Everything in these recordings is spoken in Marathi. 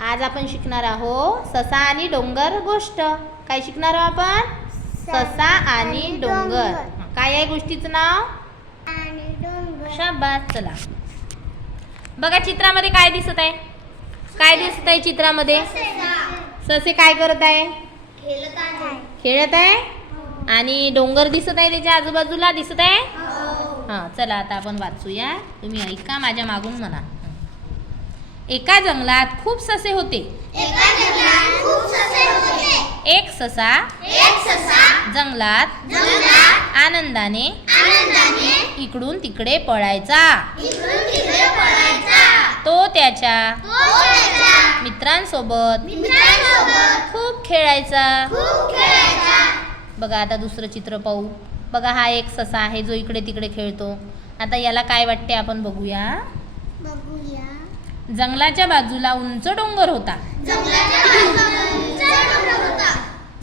आज आपण शिकणार आहोत ससा आणि डोंगर गोष्ट. काय शिकणार आहोत आपण? ससा आणि डोंगर. काय आहे गोष्टीचं नाव? शाबास चला. बघा चित्रामध्ये काय दिसत आहे? काय दिसत आहे चित्रामध्ये? ससे. काय करत आहे? खेळत आहे. खेळत आहे? आणि डोंगर दिसत आहे त्याच्या आजूबाजूला? दिसत आहे? हां चला आता आपण वाचूया. तुम्ही ऐका माझ्या मागून म्हणा. एका जंगलात खूप ससे होते. एका जंगलात खूप ससे होते. एक ससा एक ससा जंगलात जंगलात आनंदाने आनंदाने इकडून तिकडे पळायचा. इकडून तिकडे पळायचा. तो त्याच्या तो त्याच्या मित्रांसोबत मित्रांसोबत खूप खेळायचा. खूप खेळायचा. बघा आता दुसरं चित्र पाहू. बघा हा एक ससा आहे जो इकडे तिकडे खेळतो. आता याला काय वाटते आपण बघूया? बघूया जंगलाच्या बाजूला उंच डोंगर होता.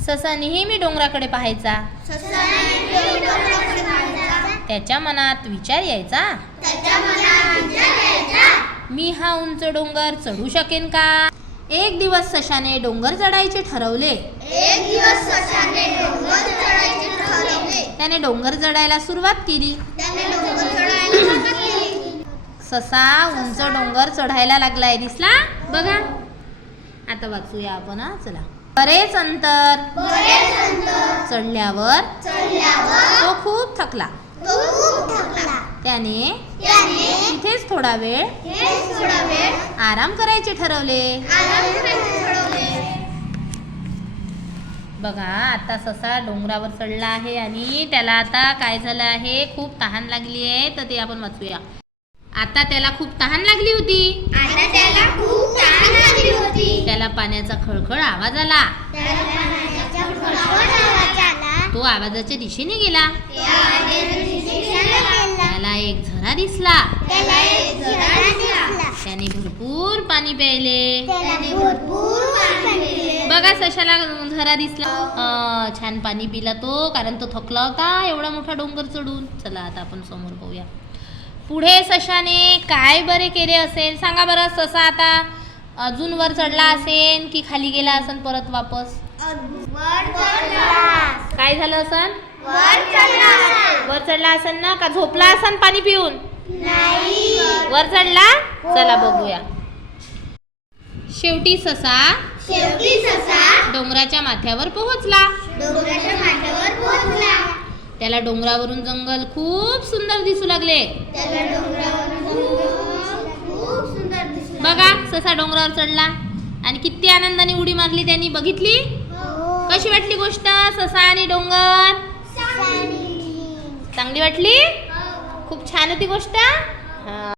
ससा नेहमी डोंगराकडे पाहायचा. त्याच्या मनात विचार यायचा. मी हा उंच डोंगर चढू शकेन का? एक दिवस सशाने डोंगर चढायचे ठरवले. एक दिवस सशाने डोंगर चढायचे ठरवले. त्याने डोंगर चढायला सुरुवात केली त्याने डोंगर चढायला सुरुवात केली ससा उंच डोंगर चढायला लागलाय दिसला? बघा. आता वाचूया आपण हा चला. बरेच अंतर. चढल्यावर तो खूप थकला. त्याने तिथेच थोडा वेळ वेळ आराम करायचे ठरवले आराम करायचे ठरवले. बघा आता ससा डोंगरावर चढला आहे आणि त्याला आता काय झालं आहे? खूप तहान लागली आहे तर ते आपण वाचूया. आता त्याला खूप तहान लागली होती. आता त्याला खूप तहान आली होती. त्याला पाण्याचा खळखळ आवाज आला. त्याला पाण्याचा खळखळ आवाज आला. तो आवाजाच्या दिशेने गेला. त्याला एक झरा दिसला. त्याला एक झरा दिसला. त्याने भरपूर पाणी प्यायले. त्याने भरपूर पाणी पिले बघा सशाला झरा दिसला. छान पाणी पिला तो कारण तो थकला होता एवढा मोठा डोंगर चढून. चला आता आपण समोर पाहूया. पुढे सशाने काय बरे केले असेल? सांगा बरं ससा आता अजून वर चढला असेल की खाली गेला असेल परत वापस? काय झालं असन? वर चढला असेल ना? का झोपला असन पाणी पिऊन? नाही वर चढला? चला बघूया. शेवटी ससा शेवटी ससा डोंगराच्या माथ्यावर पोहोचला. डोंगराच्या माथ्यावर पोहोचला. त्याला डोंगरावरून जंगल खूप सुंदर दिसू लागले. बघा ससा डोंगरावर चढला. आणि किती आनंदाने उडी मारली त्यांनी बघितली? कशी वाटली गोष्ट? ससा आणि डोंगर? चांगली. वाटली? खूप छान होती गोष्ट. हा.